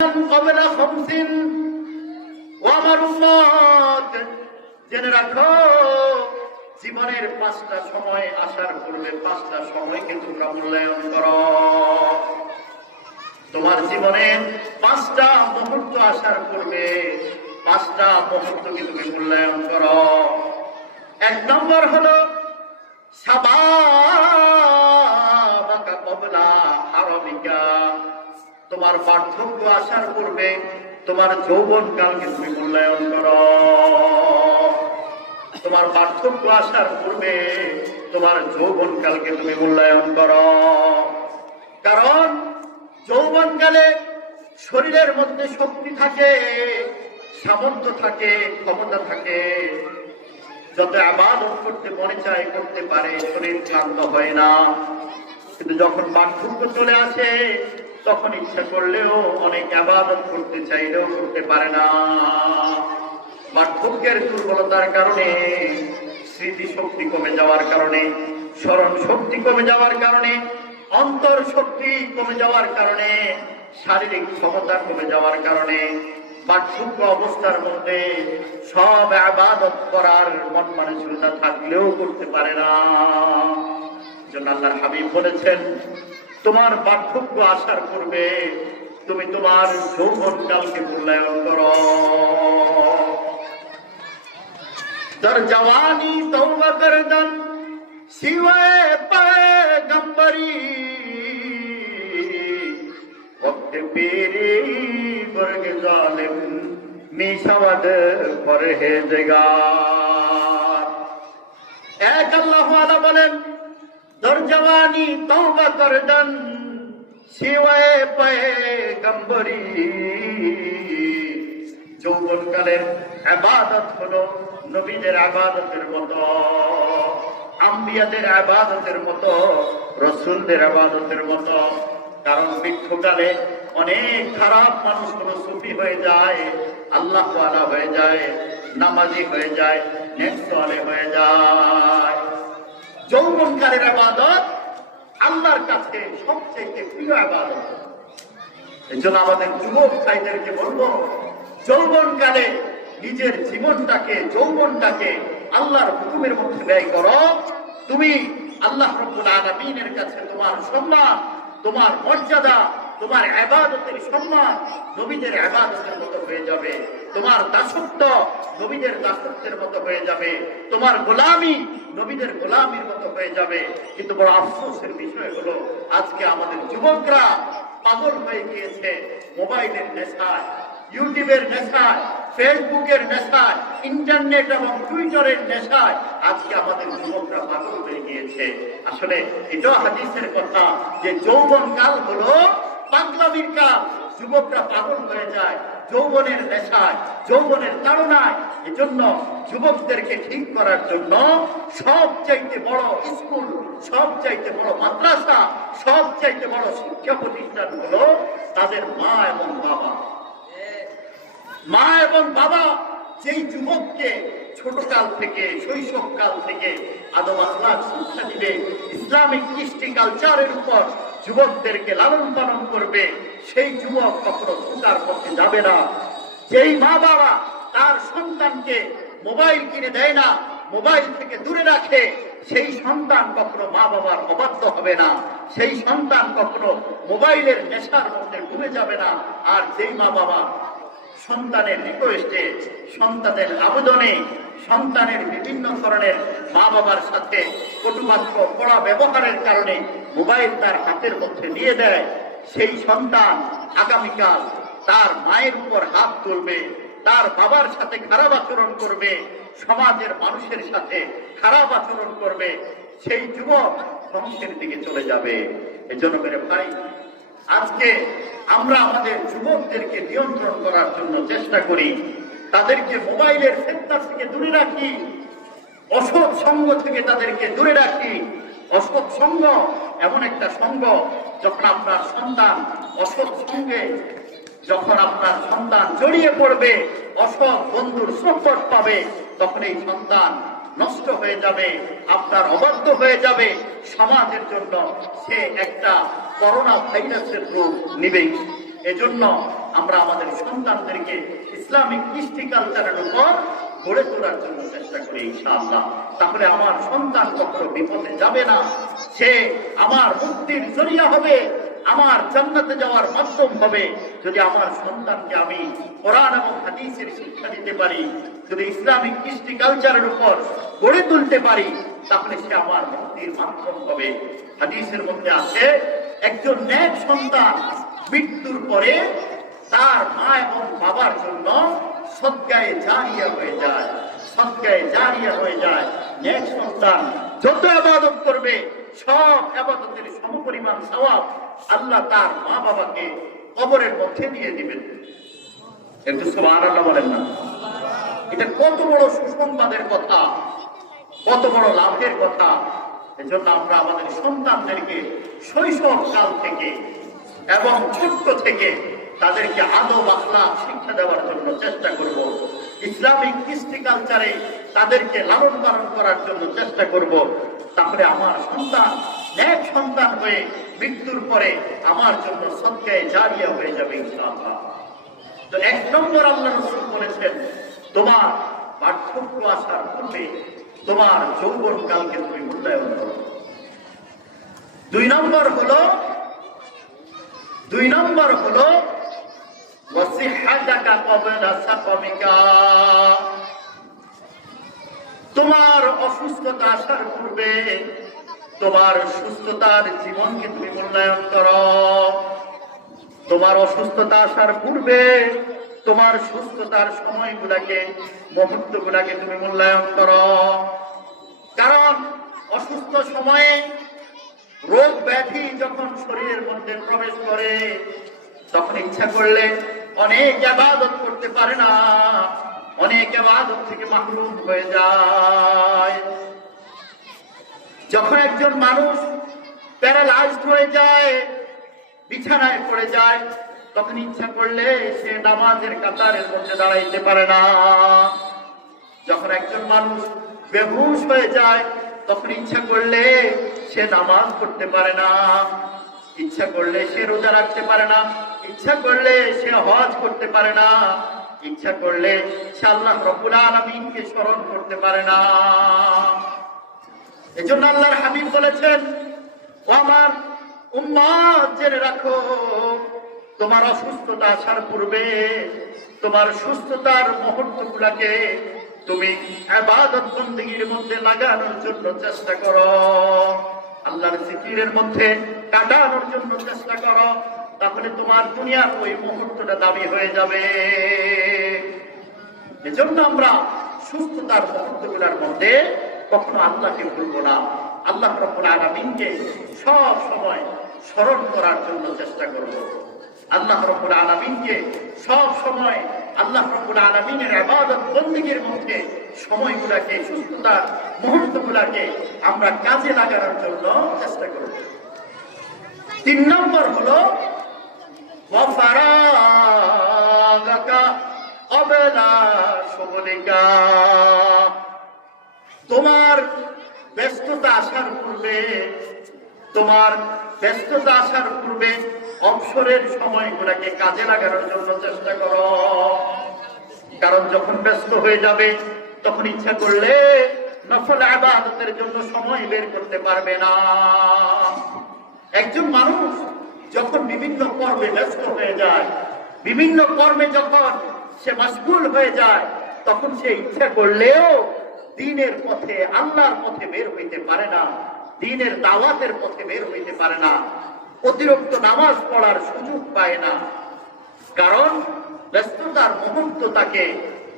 قبل خمس ও আমার উম্মত, জেনে রাখো জীবনের 5টা সময় আসার পূর্বে 5টা সময়কে তোমরা মূল্যায়ন করো। তোমার জীবনে 5টা মুহূর্ত আসার পূর্বে 5টা মুহূর্তকে তুমি মূল্যায়ন করো। 1 নম্বর হলো সাবাবাকা কবলা হারামিকা, তোমার বার্ধক্য আসার পূর্বে তোমার যৌবনকালকে তুমি মূল্যায়ন করো। তোমার বার্ধক্য আসার পূর্বে তোমার যৌবনকালকে তুমি মূল্যায়ন করো। কারণ যৌবনকালে শরীরের মধ্যে শক্তি থাকে, সামর্থ্য থাকে, ক্ষমতা থাকে, যত ইবাদত করতে মনে চায় করতে পারে, শরীর ক্লান্ত হয় না। কিন্তু যখন বার্ধক্য চলে আসে তখন ইচ্ছা করলেও অনেক ইবাদত করতে চাইলেও করতে পারে না। বার্ধক্যের দুর্বলতার কারণে, স্মৃতি শক্তি কমে যাওয়ার কারণে, স্মরণ শক্তি কমে যাওয়ার কারণে, অন্তর শক্তি কমে যাওয়ার কারণে, শারীরিক ক্ষমতা কমে যাওয়ার কারণে বার্ধক্য অবস্থার মধ্যে সব ইবাদত করার মন মানসিকতা থাকলেও করতে পারে না। জন্য আল্লাহর হাবিব বলেছেন, তোমার বার্ধক্য আসার পূর্বে তুমি তোমার যৌবনকালকে মূল্যায়ন করো। দর জওয়ানি তওবা করদন সিওয়ে পয়গম্বরি, ওয়াক্ত পীরি বর্গ জালিম মিশাওয়াদ পরহেজগার। এক আল্লাহ ওয়ালা বলেন, দর জওয়ানি তওবা করদন সিওয়ে পয়গম্বরি, যৌবনকালের ইবাদত হলো নবীদের ইবাদতের মতো, আম্বিয়াদের ইবাদতের মতো, রাসূলদের ইবাদতের মতো। কারণ বৃক্ষকালে অনেক খারাপ মানুষগুলো সুফি হয়ে যায়, আল্লাহ ওয়ালা হয়ে যায়, নামাজি হয়ে যায়, নেক সালেহ হয়ে যায়। যৌবনকালের ইবাদত আল্লাহর কাছে সবচেয়ে প্রিয় ইবাদত। এই জন্য আমাদের যুবক ভাইদেরকে বলবো, যৌবনকালে নিজের জীবনটাকে, যৌবনটাকে আল্লাহর হুকুমের মধ্যে ব্যয় করো। তুমি আল্লাহ রাব্বুল আলামিনের কাছে তোমার সম্মান, তোমার মর্যাদা, তোমার ইবাদতের সম্মান নবীদের ইবাদতের মতো হয়ে যাবে, তোমার দাসত্ব নবীদের দাসত্বের মতো হয়ে যাবে, তোমার গোলামি নবীদের গোলামির মতো হয়ে যাবে। কিন্তু বড় আফসোসের বিষয় হলো আজকে আমাদের যুবকরা পাগল হয়ে গিয়েছে মোবাইলের নেশায়, ইউটিউবের নেশায়, ফেসবুকের নেশায়, ইন্টারনেট এবং টুইটারের নেশায় আজকে আমাদের যুবকরা পাগল হয়ে গিয়েছে। আসলে এটাও হাদিসের কথা যে যৌবনকাল হলো পাগলামির কাল। যুবকরা পাগল হয়ে যায় যৌবনের নেশায়, যৌবনের তাড়নায়। এজন্য যুবকদেরকে ঠিক করার জন্য সবচাইতে বড় স্কুল, সবচাইতে বড় মাদ্রাসা, সবচাইতে বড় শিক্ষা প্রতিষ্ঠান হলো তাদের মা এবং বাবা। মা এবং বাবা যেই যুবককে ছোটকাল থেকে, শৈশবকাল থেকে আদব আখলাক শিক্ষা দিবে, ইসলামিক কৃষ্টি কালচারের উপর যুবকদেরকে লালন পালন করবে, সেই যুবক কখনো স্বীকার করতে যাবে না। যেই মা বাবা তার সন্তানকে মোবাইল কিনে দেয় না, মোবাইল থেকে দূরে রাখে, সেই সন্তান কখনো মা বাবার অবাধ্য হবে না, সেই সন্তান কখনো মোবাইলের নেশার মধ্যে ডুবে যাবে না। আর যেই মা বাবা সন্তানের রিকোয়েস্টে, সন্তানের আবেদনে, সন্তানের বিভিন্ন ধরনের মা বাবার সাথে কটুবাক্য, কড়া ব্যবহারের কারণে মোবাইল তার হাতের মধ্যে নিয়ে দেয়, সেই সন্তান আগামীকাল তার মায়ের উপর হাত তুলবে, তার বাবার সাথে খারাপ আচরণ করবে, সমাজের মানুষের সাথে খারাপ আচরণ করবে, সেই যুবক ধ্বংসের দিকে চলে যাবে। এজন্য মেরে ভাই, আজকে আমরা আমাদের যুবকদেরকে নিয়ন্ত্রণ করার জন্য চেষ্টা করি, তাদেরকে মোবাইলের ফিতনা থেকে দূরে রাখি, অসৎ সঙ্গ থেকে তাদেরকে দূরে রাখি। অসৎ সঙ্গ এমন একটা সঙ্গ, যখন আপনার সন্তান অসৎ সঙ্গে, যখন আপনার সন্তান জড়িয়ে পড়বে, অসৎ বন্ধুর সোহবত পাবে, তখন এই সন্তান নষ্ট হয়ে যাবে, আপনার অবাধ্য হয়ে যাবে। সমাজের জন্য সে একটা করোনা ভাইরাসের রূপ নিবেই। এজন্য আমরা আমাদের সন্তানদেরকে ইসলামিক কৃষ্টি কালচারের উপর গড়ে তোলার জন্য চেষ্টা করি ইনশাআল্লাহ। তাহলে আমার সন্তান কখনো বিপদে যাবে না, সে আমার মুক্তির জরিয়া হবে, আমার জান্নাতে যাওয়ার মাধ্যম হবে। যদি আমার সন্তানকে আমি কোরআন এবং হাদিসের শিক্ষা দিতে পারি, যদি ইসলামিক কৃষ্টি কালচারের উপর গড়ে তুলতে পারি, তাহলে সে আমার মুক্তির মাধ্যম হবে। হাদিসের মধ্যে আছে, একজন নেক সন্তান মৃত্যুর পরে তার মা এবং বাবার জন্য সদকায়ে জারিয়া হয়ে যায়, সদকায়ে জারিয়া হয়ে যায়। নেক সন্তান যত ইবাদত করবে সব ইবাদতের সমপরিমাণ সওয়াব আল্লাহ তার মা বাবাকে কবরের মধ্যে দিয়ে দিবেন। একটু সুবহানাল্লাহ বলেন না? এটা কত বড় সুসংবাদের কথা, কত বড় লাভের কথা। এজন্য আমরা আমাদের সন্তানদেরকে শৈশব কাল থেকে এবং ছোট্ট থেকে তাদেরকে আদব আখলাক শিক্ষা দেওয়ার জন্য চেষ্টা করব। ইসলামিক কৃষ্টি কালচারে তাদেরকে লালন পালন করার জন্য চেষ্টা করব। তাহলে আমার সন্তান নেক সন্তান হয়ে মৃত্যুর পরে আমার জন্য সদকায়ে জারিয়া হয়ে যাবে ইনশাআল্লাহ। তো এক নম্বর আল্লাহ রাসূল বলেছেন, তোমার বার্ধক্য আসার পূর্বে তোমার যৌবন কালকে তুমি মূল্যায়ন করো। দুই নম্বর হলো ওয়াসিহাতাকা ক্বাবলা সাকামিকা, তোমার অসুস্থতা আসার পূর্বে তোমার সুস্থতার জীবনকে তুমি মূল্যায়ন করো। তোমার অসুস্থতা আসার পূর্বে তোমার সুস্থতার সময়গুলাকে, মুহূর্তগুলাকে তুমি মূল্যায়ন করো। কারণ অসুস্থ সময়ে রোগ ব্যাধি যখন শরীরের মধ্যে প্রবেশ করে, তখন ইচ্ছা করলে অনেক ইবাদত করতে পারে না, অনেক ইবাদত থেকে মাহরুম হয়ে যায়। যখন একজন মানুষ প্যারালাইজড হয়ে যায়, বিছানায় পড়ে যায়, তখন ইচ্ছা করলে সে নামাজের কাতারের মধ্যে দাঁড়াইতে পারে না। যখন একজন মানুষ বেহুশ হয়ে যায়, তখন ইচ্ছা করলে সে নামাজ পড়তে পারে না, ইচ্ছা করলে সে রোজা রাখতে পারে না, ইচ্ছা করলে সে হজ করতে পারে না, ইচ্ছা করলে সে আল্লাহ রাব্বুল আলামিনকে স্মরণ করতে পারে না। এজন্য আল্লাহর হাবিব বলেছেন, ও আমার উম্মত জেনে রাখো, তোমার অসুস্থতা আসার পূর্বে তোমার সুস্থতার মুহূর্তগুলোকে তুমি ইবাদত বন্দেগীর মধ্যে লাগানোর জন্য চেষ্টা করো, আল্লাহর জিকিরের মধ্যে কাটানোর জন্য চেষ্টা করো। তাহলে তোমার দুনিয়ার ওই মুহূর্তটা দামি হয়ে যাবে। এজন্য আমরা সুস্থতার মুহূর্তগুলোর মধ্যে কখনো আল্লাহকে ভুলবো না, আল্লাহ রাব্বুল আলামিনকে সব সময় স্মরণ করার জন্য চেষ্টা করব। আল্লাহ রাব্বুল আলামিনকে সব সময় আল্লাহ রাব্বুল আলামিনের ইবাদত বন্দেগীর মধ্যে সময়গুলোকে, সুস্থতার মুহূর্তগুলোকে আমরা কাজে লাগানোর জন্য চেষ্টা করব। তিন নম্বর হলো ওয়াফারাগাকা ক্বাবলা শুগলিকা, তোমার ব্যস্ততা আসার পূর্বে, তোমার ব্যস্ততা আসার পূর্বে অবসরের সময়গুলোকে কাজে লাগানোর জন্য চেষ্টা করো। কারণ যখন ব্যস্ত হয়ে যাবে তখন ইচ্ছা করলে নফল ইবাদতের জন্য সময় বের করতে পারবে না। একজন মানুষ যখন বিভিন্ন কর্মে ব্যস্ত হয়ে যায়, বিভিন্ন কর্মে যখন সে মশগুল হয়ে যায়, তখন সে ইচ্ছা করলেও দ্বীনের পথে, আল্লাহর পথে বের হইতে পারে না, দ্বীনের দাওয়াতের পথে বের হইতে পারে না, অতিরিক্ত নামাজ পড়ার সুযোগ পায় না। কারণ ব্যস্ততার মুহূর্ত তাকে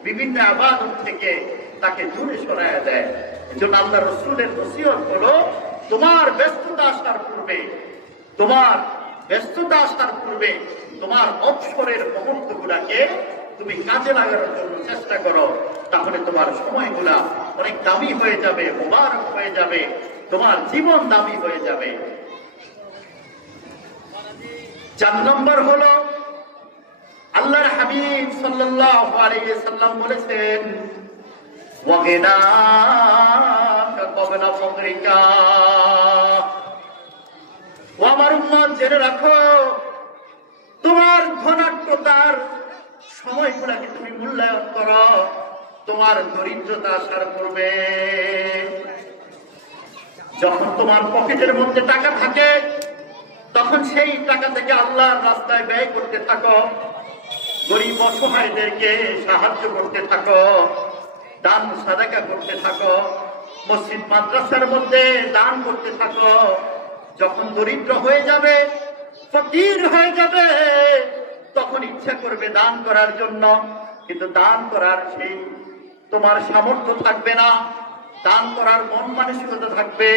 বিভিন্ন ইবাদত থেকে তাকে দূরে সরায় দেয়। এজন্য আল্লাহ রাসূলের ওসিয়ত হলো, তোমার ব্যস্ততা আসার পূর্বে, তোমার ব্যস্ততা আসার পূর্বে তোমার অবসরের মুহূর্তগুলোকে তুমি কাজে লাগানোর জন্য চেষ্টা করো। তাহলে তোমার সময়গুলা অনেক দামি হয়ে যাবে, মুবারক হয়ে যাবে, তোমার জীবন দামি হয়ে যাবে। 4 নম্বর হলো আল্লাহর হাবিব সাল্লাল্লাহু আলাইহি সাল্লাম বলেছেন, ওয়াগিনাকা ক্বাবলা ফাকরিকা, ও আমার উম্মত জেনে রাখো, তোমার ধনাঢ্যতার সময়গুলাকে তুমি মূল্যায়ন করো, তোমার দরিদ্রতা আসার পূর্বে। যখন তোমার পকেটের মধ্যে টাকা থাকে তখন সেই টাকা থেকে আল্লাহর রাস্তায় ব্যয় করতে থাকো, গরিব অসহায়দেরকে সাহায্য করতে থাকো, দান সাদাকা করতে থাকো, মসজিদ মাদ্রাসার মধ্যে দান করতে থাকো। যখন দরিদ্র হয়ে যাবে, ফকির হয়ে যাবে, তখন ইচ্ছা করবে দান করার জন্য, কিন্তু দান করার সেই তোমার সামর্থ্য থাকবে না। দান করার মন মানসিকতা থাকবে,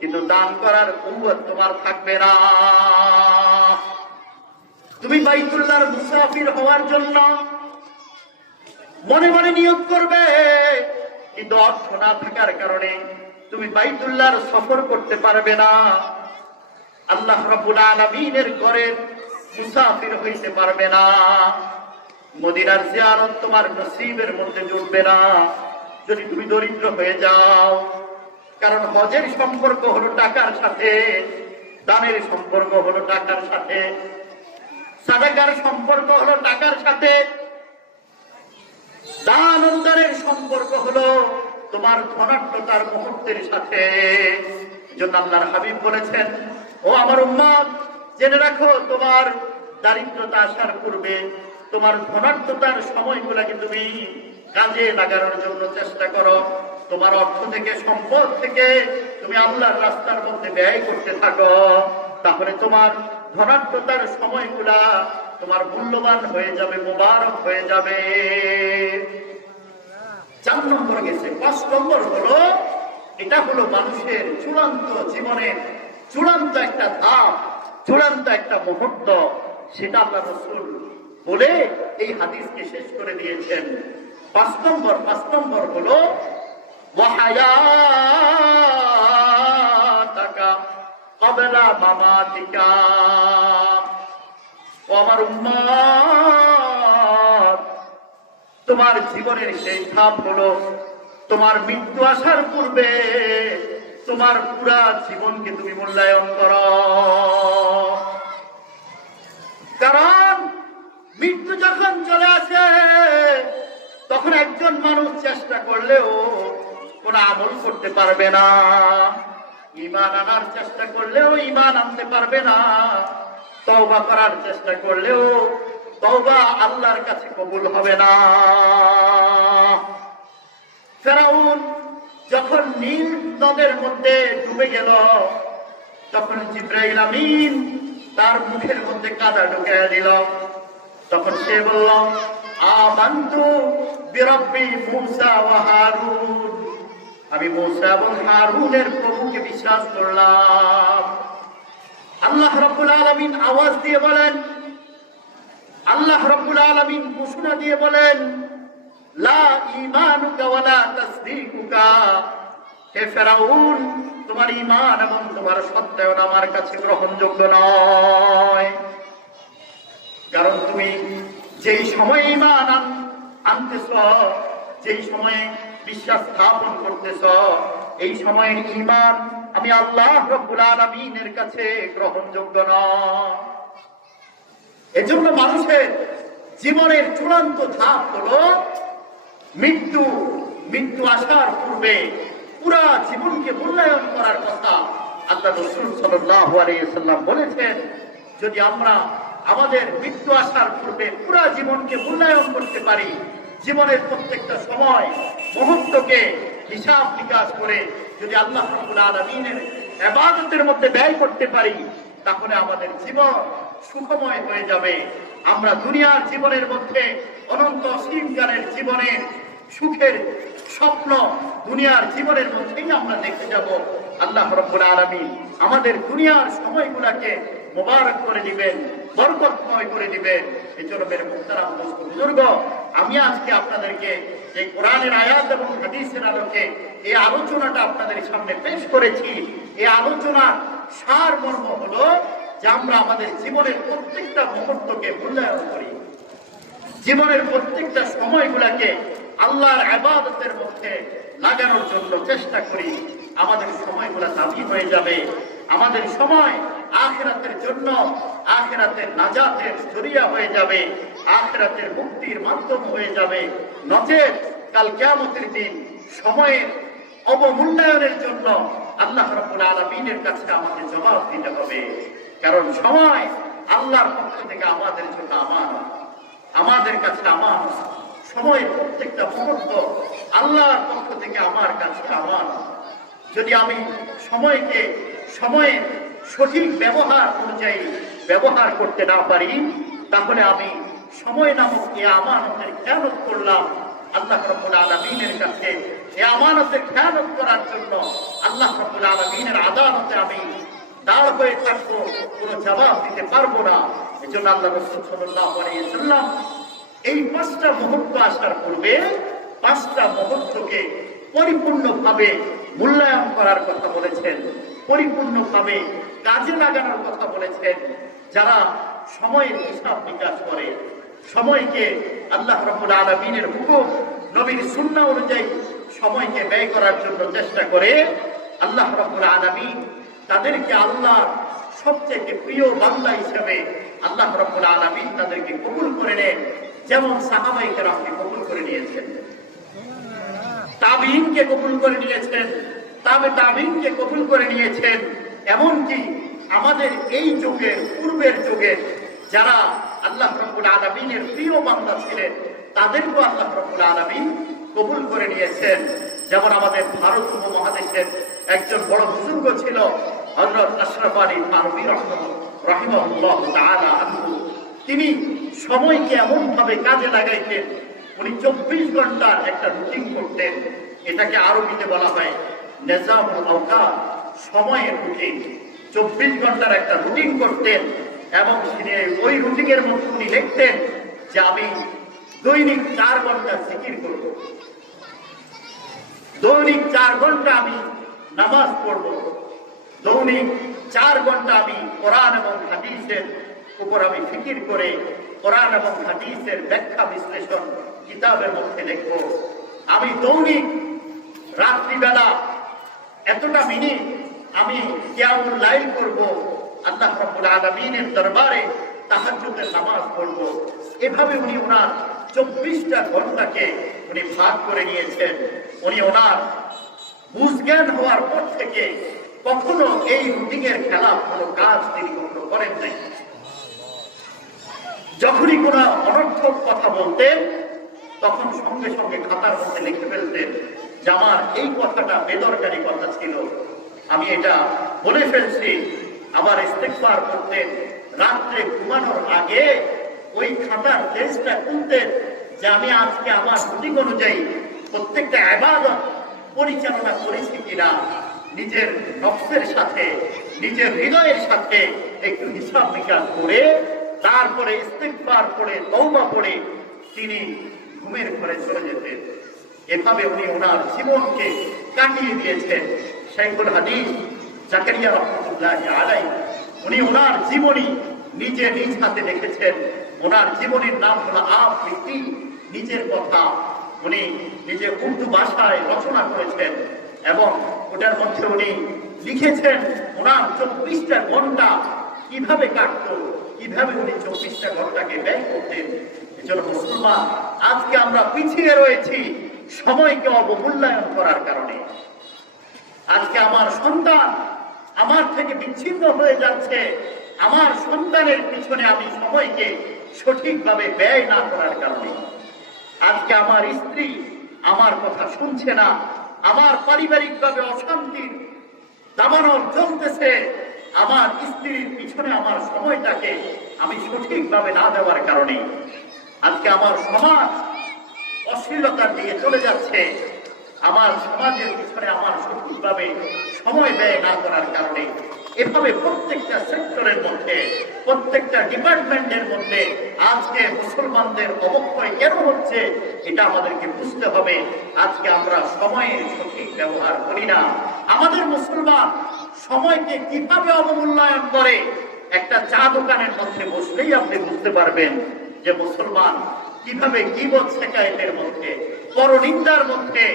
কিন্তু দান করার কুওয়াত তোমার থাকবে না। তুমি বাইতুল্লাহর মুসাফির হওয়ার জন্য মনে মনে নিয়ত করবে, কিন্তু অর্থ না থাকার কারণে তুমি বাইতুল্লাহর সফর করতে পারবে না। আল্লাহ রাব্বুল আলামিনের ঘরের মুসাফির হইতে পারবে না। মদিনার জিয়ারত তোমার নসিবের মধ্যে জুটবে না যদি তুমি দরিদ্র হয়ে যাও। কারণ হজের সম্পর্ক হলো টাকার সাথে, দানের সম্পর্ক হলো টাকার সাথে, সাদাকার সম্পর্ক হলো টাকার সাথে, দান অনুদানের সম্পর্ক হলো তোমার ধনাঢ্যতার মুহূর্তের সাথে। জন্য আল্লাহর হাবিব বলেছেন, ও আমার উম্মত, জেনে রাখো তোমার দারিদ্রতা আসার পূর্বে তোমার ধনাঢ্যতার সময়গুলোকে তুমি কাজে লাগানোর জন্য চেষ্টা করো। তোমার অর্থ থেকে, সম্পদ থেকে তুমি আল্লাহর রাস্তার মধ্যে ব্যয় করতে থাকো, তাহলে তোমার ধনাঢ্যতার সময়গুলা তোমার মূল্যবান হয়ে যাবে, মোবারক হয়ে যাবে। 4 নম্বর গেছে। 5 নম্বর হলো, এটা হলো মানুষের চূড়ান্ত জীবনের চূড়ান্ত একটা ধাপ, চূড়ান্ত একটা মুহূর্ত। সেটা আল্লাহ রাসূল বলে এই হাদিসকে শেষ করে দিয়েছেন। 5 নম্বর হলো ওয়াহায়াতাকা ক্বাবলা মামাতিকা। ও আমার উম্মত, তোমার জীবনের সেই ধাপ হলো তোমার মৃত্যু আসার পূর্বে তোমার পুরা জীবনকে তুমি মূল্যায়ন করো। কারণ মৃত্যু যখন চলে আসে তখন একজন মানুষ চেষ্টা করলেও কোন আমল করতে পারবে না, ঈমান আনার চেষ্টা করলেও ঈমান আনতে পারবে না, তওবা করার চেষ্টা করলেও তওবা আল্লাহর কাছে কবুল হবে না। ফেরাউন যখন নীল নদের মধ্যে ডুবে গেল, তখন জিবরাইল আমিন তার মুখের মধ্যে কাদা ঢুকিয়ে দিল। তখন সে বলল, আমানতু বিরব্বি মূসা ওয়া হারুন, আমি মূসা এবং হারুনের প্রভুকে বিশ্বাস করলাম। আল্লাহ রাব্বুল আলামিন আওয়াজ দিয়ে বলেন, আল্লাহ রাব্বুল আলামিন ঘোষণা দিয়ে বলেন, লা ঈমানুকা ওয়া লা তাসদীকুকা। হে ফেরাউন, তোমার ঈমান এবং তোমার সত্যায়ন আমার কাছে গ্রহণযোগ্য নয়। কারণ তুমি যেই সময়ে ঈমান আনতেছ, যেই সময়ে বিশ্বাস স্থাপন করতেছ, এই সময়ের ঈমান আমি আল্লাহ রাব্বুল আলামিনের কাছে গ্রহণযোগ্য নয়। এজন্য মানুষের জীবনের চূড়ান্ত ধাপ হলো মৃত্যু। মৃত্যু আসার পূর্বে পুরা জীবনকে মূল্যায়ন করার কথা আল্লাহ রাসূল সাল্লাল্লাহু আলাইহি ওয়াসাল্লাম বলেছেন। যদি আমরা আমাদের মৃত্যু আসার পূর্বে পুরা জীবনকে মূল্যায়ন করতে পারি, জীবনের প্রত্যেকটা সময় মুহূর্তকে হিসাব নিকাশ করে যদি আল্লাহ রাব্বুল আলামিনের ইবাদতের মধ্যে ব্যয় করতে পারি, তাহলে আমাদের জীবন সুখময় হয়ে যাবে। আমরা দুনিয়ার জীবনের মধ্যে অনন্ত অসীমকালের জীবনের সুখের স্বপ্ন দুনিয়ার জীবনের মধ্যেই আমরা দেখতে যাব। আল্লাহ রাব্বুল আলামিন আমাদের দুনিয়ার সময়গুলোকে মোবারক করে দিবেন, বরকতময় করে দিবেন। এই জন্য মেরে মুহতারাম বুজুর্গ, আমি আজকে আপনাদেরকে এই কোরআনের আয়াত এবং হাদিসের আলোকে এই আলোচনাটা আপনাদের সামনে পেশ করেছি। এই আলোচনার সারমর্ম হলো যে আমরা আমাদের জীবনের প্রত্যেকটা মুহূর্তকে মূল্যায়ন করি, জীবনের প্রত্যেকটা সময়গুলোকে আল্লাহর ইবাদতের মধ্যে লাগানোর জন্য চেষ্টা করি। আমাদের সময়গুলো দামি হয়ে যাবে, আমাদের সময় আখিরাতের জন্য, আখিরাতের নাজাতের জরিয়া হয়ে যাবে, আখিরাতের মুক্তির মাধ্যম হয়ে যাবে। নচেত কাল কিয়ামতের দিন সময়ের অবমূল্যায়নের জন্য আল্লাহ রাব্বুল আলামিনের কাছে আমাদের জবাব দিতে হবে। কারণ সময় আল্লাহর পক্ষ থেকে আমাদের জন্য আমানত, আমাদের কাছে আমানত। সময়ের প্রত্যেকটা মুহূর্ত আল্লাহর পক্ষ থেকে আমার কাছে আমানত। যদি আমি সময়কে সময়ের সঠিক ব্যবহার অনুযায়ী ব্যবহার করতে না পারি, তাহলে আমি সময় নামক এই আমানতের খেয়ানত করলাম। আল্লাহ রাব্বুল আলামিনের কাছে এই আমানতের খেয়ানত করার জন্য আল্লাহ রাব্বুল আলামিনের আদালতে আমি দাঁড় হয়ে থাকবো, কোনো জবাব দিতে পারবো না। এজন্য আল্লাহ রাসূল সাল্লাল্লাহু আলাইহি ওয়াসাল্লাম এই 5টা মুহূর্ত আসার পূর্বে 5টা মুহূর্তকে পরিপূর্ণভাবে মূল্যায়ন করার কথা বলেছেন, পরিপূর্ণভাবে কাজে লাগানোর কথা বলেছেন। যারা সময়ের হিসাব নিকাশ করে, সময়কে আল্লাহ রাব্বুল আলামিনের হুকুম, নবীর সুন্নাহ অনুযায়ী সময়কে ব্যয় করার জন্য চেষ্টা করে, আল্লাহ রাব্বুল আলামিন তাদেরকে আল্লাহ সবচেয়ে প্রিয় বান্দা হিসেবে আল্লাহ রাব্বুল আলামিন তাদেরকে কবুল করে নেন। যেমন সাহাবায়ে কেরামকে কবুল করে নিয়েছেন, তাবিঈনকে কবুল করে নিয়েছেন, তাবিঈনকে কবুল করে নিয়েছেন। এমনকি আমাদের এই যুগে, পূর্বের যুগে যারা আল্লাহ রাব্বুল আলামিনের প্রিয় বান্দা ছিলেন, তাদেরকেও আল্লাহ রাব্বুল আলামিন কবুল করে নিয়েছেন। যেমন আমাদের ভারত উপমহাদেশের একজন বড় বুজুর্গ ছিল হযরত আশরাফ আলী থানভী রাহিমাহুল্লাহ তাআলা আনহু। তিনি সময়কে এমন ভাবে কাজে লাগাইতেন, উনি 24 ঘন্টার একটা রুটিন করতেন। এটাকে আরবিতে বলা হয় নিজামুল আওকাত, সময়ের রুটিন। 24 ঘন্টার একটা রুটিন করতেন এবং ওই রুটিনের মধ্যে উনি লিখতেন যে আমি দৈনিক 4 ঘন্টা জিকির করব, দৈনিক 4 ঘন্টা আমি নামাজ পড়ব, দৈনিক 4 ঘন্টা আমি কোরআন এবং হাদিসের উপর আমি ফিকির করে কোরআন এবং হাদিসের ব্যাখ্যা বিশ্লেষণ কিতাবের মধ্যে লিখব। আমি দৈনিক রাত্রিবেলা এতটা মিনিট আমি কিয়ামুল লাইল করব, আল্লাহ রাব্বুল আলামিনের দরবারে তাহাজ্জুদের নামাজ পড়ব। এভাবে উনি ওনার 24টা ঘন্টাকে উনি ভাগ করে নিয়েছেন। উনি ওনার বুঝজ্ঞান হওয়ার পর থেকে কখনো এই রুটিনের খেলাফ কোনো কাজ তিনি কখনো করেন নাই। যখনই কোনো অনর্থক কথা বলতেন, তখন সঙ্গে সঙ্গে খাতার মধ্যে লিখে ফেলতেন যে আমার এই কথাটা বেদরকারি কথা ছিল, আমি এটা বলে ফেলছি। আবার ইস্তেগফার করতেন। রাত্রে ঘুমানোর আগে ওই খাতার পেজটা খুলতেন যে আমি আজকে আমার রুটিন অনুযায়ী প্রত্যেকটা ইবাদত পরিচালনা করেছি কিনা। নিজের নফসের সাথে, নিজের হৃদয়ের সাথে একটু হিসাব নিকাশ করে তারপরে ইস্তেগফার করে তওবা করে তিনি ঘুমের ঘরে চলে যেতেন। এভাবে উনি ওনার জীবনকে কাটিয়ে দিয়েছেন। শাইখুল হাদিস জাকারিয়া রাহমাতুল্লাহি আলাইহি উনি ওনার জীবনী নিজে নিজ হাতে লিখেছেন। ওনার জীবনীর নাম হলো আফ্রিকি, নিজের কথা উনি নিজে উর্দু ভাষায় রচনা করেছেন এবং ওটার মধ্যে উনি লিখেছেন ওনার 24টা ঘন্টা কিভাবে কাটতো, কিভাবে উনি 24টা ঘন্টাকে ব্যয় করতেন। এজন্য মুসলমান, আজকে আমরা পিছিয়ে রয়েছি সময়কে অবমূল্যায়ন করার কারণে। আজকে আমার সন্তান আমার থেকে বিচ্ছিন্ন হয়ে যাচ্ছে, আমার সন্তানের পিছনে আমি সময়কে সঠিকভাবে ব্যয় না করার কারণে। আজকে আমার স্ত্রী আমার কথা শুনছে না, আমার পারিবারিকভাবে অশান্তির দাবানল চলতেছে, আমার স্ত্রীর পিছনে আমার সময়টাকে আমি সঠিকভাবে না দেওয়ার কারণে। আজকে আমার সমাজ অশ্লীলতার দিকে চলে যাচ্ছে, আমার সমাজের পিছনে আমার সঠিকভাবে সময় ব্যয় না করার কারণে। এভাবে প্রত্যেকটা সেক্টরের মধ্যে, প্রত্যেকটা ডিপার্টমেন্টের মধ্যে আজকে মুসলমানদের অবক্ষয় কেন হচ্ছে, এটা আমাদেরকে বুঝতে হবে। আজকে আমরা সময়ের সঠিক ব্যবহার করি না। আমাদের মুসলমান সময়কে কিভাবে অবমূল্যায়ন করে, একটা চা দোকানের মধ্যে বসলেই আপনি বুঝতে পারবেন যে মুসলমান কিভাবে গীবত শিকায়েতের মধ্যে, পরনিন্দার মধ্যে,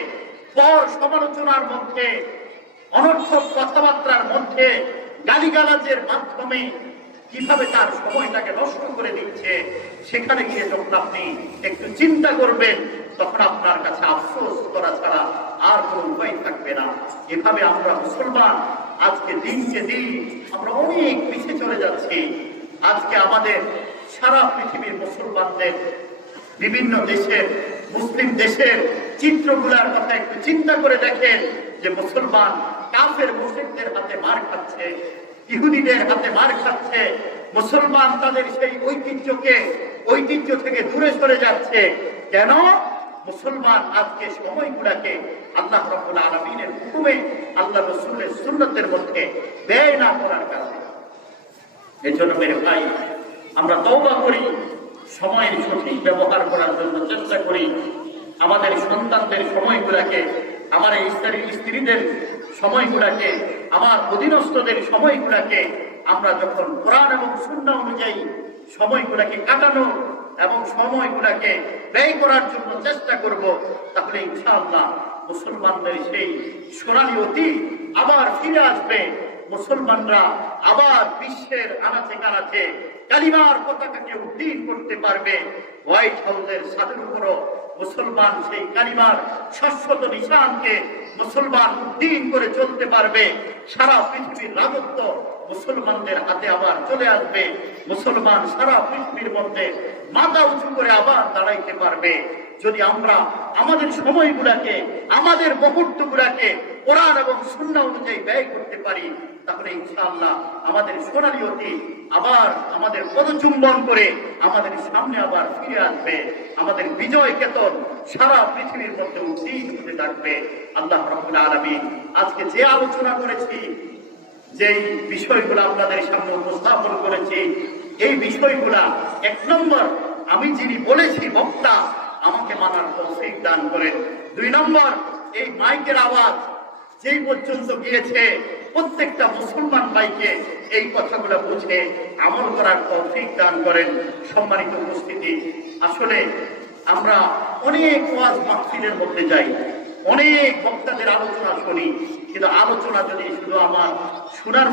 পর সমালোচনার মধ্যে, অনর্থক কথাবার্তার মধ্যে গালিগালাজের মাধ্যমে কিভাবে তার সময়টাকে নষ্ট করে দিচ্ছে, সেখানে গিয়ে যখন আপনি একটু চিন্তা করবেন তখন আপনার কাছে আফসোস করা ছাড়া আর কোনো উপায় থাকবে না। এভাবে আমরা মুসলমান আজকে দিনকে দিন আমরা অনেক পিছিয়ে চলে যাচ্ছি। আজকে আমাদের সারা পৃথিবীর মুসলমানদের বিভিন্ন দেশের মুসলিম দেশের চিত্রগুলার কথা একটু চিন্তা করে দেখেন যে মুসলমান কাফের মুশরিকদের হাতে মার খাচ্ছে, ইহুদিদের হাতে মার খাচ্ছে। মুসলমান তাদের সেই ঐতিহ্য থেকে দূরে সরে যাচ্ছে। কেন? মুসলমান আজকে সময়গুলাকে আল্লাহ রাব্বুল আলামিনের হুকুমে, আল্লাহ রাসূলের সুন্নতের মধ্যে ব্যয় না করার কারণে। এজন্য মেরে ভাই, আমরা তওবা করি, সময়ের সঠিক ব্যবহার করার জন্য চেষ্টা করি। আমাদের সন্তানদের সময়গুলাকে, আমার স্ত্রীদের সময়গুলাকে, আমার অধীনস্থদের সময়গুলাকে আমরা যখন কোরআন এবং সুন্নাহ অনুযায়ী সময়গুলাকে কাটানো এবং সময়গুলাকে ব্যয় করার জন্য চেষ্টা করব, তাহলে ইনশাআল্লাহ মুসলমানদের সেই সোনালী অতীত আবার ফিরে আসবে। মুসলমানরা আবার বিশ্বের আনাচে কানাচে কালিমার পতাকাকে উড্ডীন করতে পারবে। হোয়াইট হাউসের ছাদের উপরও মুসলমান সেই কালিমার শাশ্বত নিশানকে মুসলমান উড্ডীন করে চলতে পারবে। সারা পৃথিবীর রাজত্ব মুসলমানদের হাতে আবার চলে আসবে। মুসলমান সারা পৃথিবীর মধ্যে মাথা উঁচু করে আবার দাঁড়াইতে পারবে। যদি আমরা আমাদের সময়গুলাকে, আমাদের মুহূর্তগুলাকে কোরআন এবং সুন্নাহ অনুযায়ী ব্যয় করতে পারি, তাহলে ইনশাআল্লাহ আমাদের সোনালী অতীত আবার আমাদের পদচুম্বন করে আমাদের সামনে আবার ফিরে আসবে। আমাদের বিজয় কেতন সারা পৃথিবীর মধ্যে উদ্দীন হতে থাকবে। আল্লাহ রাব্বুল আলামিন আজকে যে আলোচনা করেছি, যেই বিষয়গুলো আপনাদের সামনে উপস্থাপন করেছি, এই বিষয়গুলা এক নম্বর, আমি যিনি বলেছি বক্তা, আমাকে মানার তৌফিক দান করেন। দুই নম্বর, এই মাইকের আওয়াজ যেই পর্যন্ত গিয়েছে প্রত্যেকটা মুসলমান ভাইকে এই কথাগুলো বুঝে আমল করার তৌফিক দান করেন। সম্মানিত উপস্থিতি, আসলে আমরা অনেক ওয়াজ মাহফিলের মধ্যে যাই, অনেক বক্তাদের আলোচনা শুনি, কিন্তু আলোচনা যদি শুধু আমার শোনার